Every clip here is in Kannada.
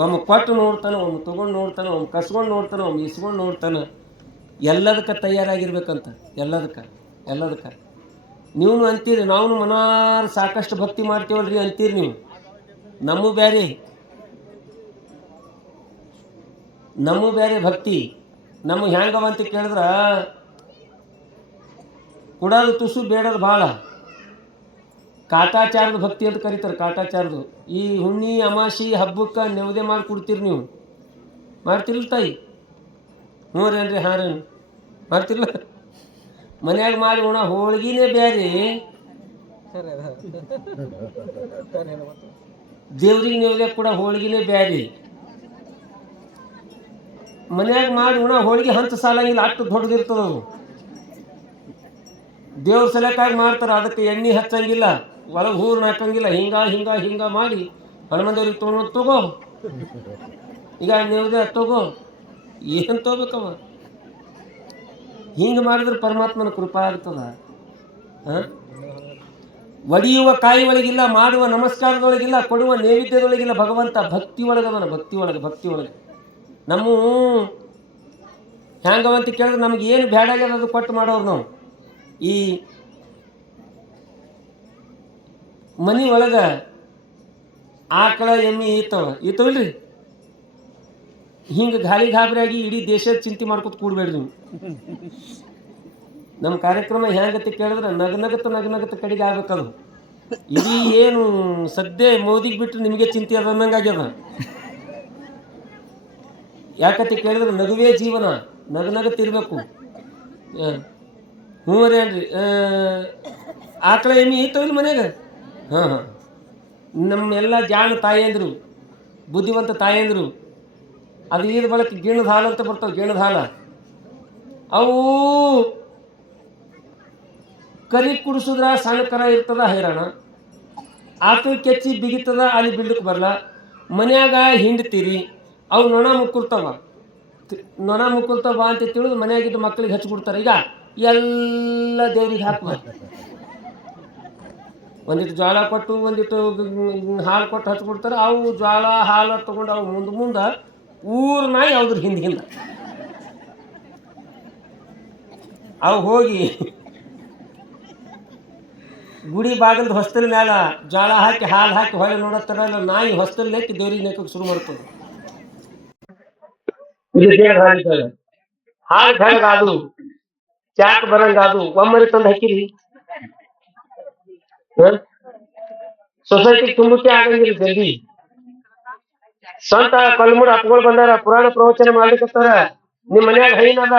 ಒಮ್ಮೆ ಕೊಟ್ಟು ನೋಡ್ತಾನೆ, ಒಮ್ಮೆ ತೊಗೊಂಡು ನೋಡ್ತಾನೆ, ಒಮ್ಮೆ ಕಸ್ಕೊಂಡು ನೋಡ್ತಾನೆ, ಒಮ್ಮೆ ಇಸ್ಕೊಂಡು ನೋಡ್ತಾನೆ. ಎಲ್ಲದಕ್ಕೆ ತಯಾರಾಗಿರ್ಬೇಕಂತ. ಎಲ್ಲದಕ್ಕೆ ನೀವು ಅಂತೀರಿ ನಾವು ಮನಾರು ಸಾಕಷ್ಟು ಭಕ್ತಿ ಮಾಡ್ತೀವಲ್ರಿ ಅಂತೀರಿ ನೀವು. ನಮ್ಮ ಬೇರೆ ಭಕ್ತಿ ನಮ್ಮ ಹೆಂಗವ ಅಂತ ಕೇಳಿದ್ರೆ ಕುಡೋದು ತುಸು ಬೇಡದು ಭಾಳ. ಕಾಟಾಚಾರದ ಭಕ್ತಿ ಅಂತ ಕರೀತಾರೆ. ಕಾಟಾಚಾರದು ಈ ಹುಣ್ಣಿ ಅಮಾಸಿ ಹಬ್ಬಕ್ಕೆ ನೆವದೆ ಮಾಡಿ ಕೊಡ್ತೀರಿ ನೀವು. ಮಾಡ್ತಿರ್ಲಿ ತಾಯಿ? ಹ್ಞೂ ರೀ ಹಾಂ ರೀ ಮಾಡ್ತಿರ್ಲ. ಮನ್ಯಾಗ ಮಾಡಿ ಉಣ ಹೋಳ್ಗಿನೇ ಬೇರೆ, ದೇವ್ರಿಗೆ ನೆವದೆ ಕೂಡ ಹೋಳ್ಗಿನೇ ಬೇರೆ. ಮನ್ಯಾಗ ಮಾಡಿ ಉಣ ಹೋಳಿಗೆ ಹಂತ ಸಾಲಂಗಿಲ್ಲ, ಅಷ್ಟು ದೊಡ್ಡದಿರ್ತದವು. ದೇವ್ರ ಸಲಕ್ಕಾಗಿ ಮಾಡ್ತಾರೆ, ಅದಕ್ಕೆ ಎಣ್ಣೆ ಹಚ್ಚಂಗಿಲ್ಲ, ಒಳಗೆ ಹೂರ್ನ ಹಾಕಂಗಿಲ್ಲ. ಹಿಂಗ ಮಾಡಿ ಹನುಮಂದವ್ರಿಗೆ ತಗೋ, ಈಗ ನೆವದೆ ತಗೋ, ಏನು ತಗೋಬೇಕವ? ಹಿಂಗೆ ಮಾಡಿದ್ರೆ ಪರಮಾತ್ಮನ ಕೃಪಾ ಆಗ್ತದ. ಒಡೆಯುವ ಕಾಯಿ ಒಳಗಿಲ್ಲ, ಮಾಡುವ ನಮಸ್ಕಾರದೊಳಗಿಲ್ಲ, ಕೊಡುವ ನೈವೇದ್ಯದೊಳಗಿಲ್ಲ ಭಗವಂತ. ಭಕ್ತಿ ಒಳಗವನ, ಭಕ್ತಿ ಒಳಗೆ. ನಮ್ಮ ಹ್ಯಾಂಗವಂತ ಕೇಳಿದ್ರೆ ನಮ್ಗೆ ಏನು ಬೇಡಾಗ್ಯದ ಅದು ಕೊಟ್ಟು ಮಾಡೋರು ನಾವು. ಈ ಮನೆ ಒಳಗೆ ಆಕಳ ಎಮ್ಮೆ ಈತವಲ್ರಿ, ಹಿಂಗೆ ಗಾಬರಿಯಾಗಿ ಇಡೀ ದೇಶದ ಚಿಂತೆ ಮಾಡ್ಕೊತ ಕೂಡಬೇಡ್ರಿ ನೀವು. ನಮ್ಮ ಕಾರ್ಯಕ್ರಮ ಹೆಂಗತ್ತೆ ಕೇಳಿದ್ರೆ ನಗನಗತ್ತ ಕಡೆಗೆ ಆಗ್ಬೇಕದು. ಇಡೀ ಏನು ಸದ್ಯ ಮೋದಿಗೆ ಬಿಟ್ಟರೆ ನಿಮಗೆ ಚಿಂತೆ ಅದ ಅನ್ನಂಗಾಗ್ಯದ. ಯಾಕತ್ತೆ ಕೇಳಿದ್ರೆ ನಗುವೇ ಜೀವನ, ನಗನಗತ್ತಿರ್ಬೇಕು. ಹ್ಞೂ ರೀ ಆಕಳ ಎಮ್ಮೆ ಈತವಿಲ್ಲ ಮನ್ಯಾಗ. ಹಾಂ ನಮ್ಮೆಲ್ಲ ಜಾಣ ತಾಯಂದ್ರು, ಬುದ್ಧಿವಂತ ತಾಯಂದ್ರು, ಅದು ಈದ ಬಳಕೆ ಗಿಣದ ಹಾಲು ಅಂತ ಬರ್ತಾವೆ. ಗಿಣದ ಹಾಲು ಅವು ಕರಿ ಕುಡಿಸಿದ್ರ ಸಣ್ಣ ಕರ ಇರ್ತದ, ಹೈರಾಣ. ಆಕಳ ಕೆಚ್ಚಿ ಬಿಗಿತದ, ಅಲ್ಲಿ ಬಿಡ್ಲಿಕ್ಕೆ ಬರಲ್ಲ. ಮನ್ಯಾಗ ಹಿಂಡ್ತೀರಿ, ಅವು ನೊಣ ಮುಕ್ಕುರ್ತಾವ ಅಂತ ತಿಳಿದು ಮನ್ಯಾಗಿದ್ದು ಮಕ್ಕಳಿಗೆ ಹಚ್ಚಿಬಿಡ್ತಾರೆ. ಈಗ ಎಲ್ಲ ದೇವ್ರಿಗೆ ಹಾಕುವ, ಒಂದಿಟ್ಟು ಜ್ವಾಳ ಕೊಟ್ಟು ಒಂದಿಟ್ಟು ಹಾಲು ಕೊಟ್ಟು ಹಚ್ಬಿಡ್ತಾರೆ. ಅವು ಜ್ವಾಳ ಹಾಲು ತೊಗೊಂಡು ಅವು ಮುಂದೆ ಊರ್ನ ಯಾವ್ದ್ರ ಹಿಂದೆ ಅವು ಹೋಗಿ ಗುಡಿ ಬಾಗಿಲ್ದ ಹೊಸ್ತಲ ಮ್ಯಾಲ ಜ್ವಾಳ ಹಾಕಿ ಹಾಲು ಹಾಕಿ ಹೊಳೆ ನೋಡತ್ತಾರಲ್ಲ, ನಾಯಿ ಹೊಸ್ತಲ್ ನೆಕ್ಕಿ ದೇವ್ರಿಗೆ ನೆಕ್ಕಕ್ಕೆ ಶುರು ಮಾಡ್ತದೆ. ಹಾಲು ಬೆಳಗಾದು, ಚಾಕ್ ಬರಂಗಾದು, ಒಮ್ಮರಿ ತಂದು ಹಾಕಿರಿ ಸೊಸೈಟಿ ತುಂಬಕ್ಕೆ ಆಗಂಗಿಲ್ಲ. ಜಲ್ದಿ ಸ್ವಂತ ಕಲ್ಮೂಡ್ ಹತ್ಗಳು ಬಂದಾರ, ಪುರಾಣ ಪ್ರವಚನ ಮಾಡ್ಲಿಕ್ಕತ್ತಾರ. ನಿಮ್ ಮನ್ಯಾಗ ಹೈನದ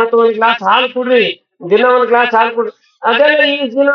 ಮತ್ತ ಒಂದ್ ಗ್ಲಾಸ್ ಹಾಲು ಕುಡ್ರಿ, ದಿನ ಒಂದ್ ಗ್ಲಾಸ್ ಹಾಲು ಕುಡ್ರಿ. ಅದೆಲ್ಲ ಈ ದಿನ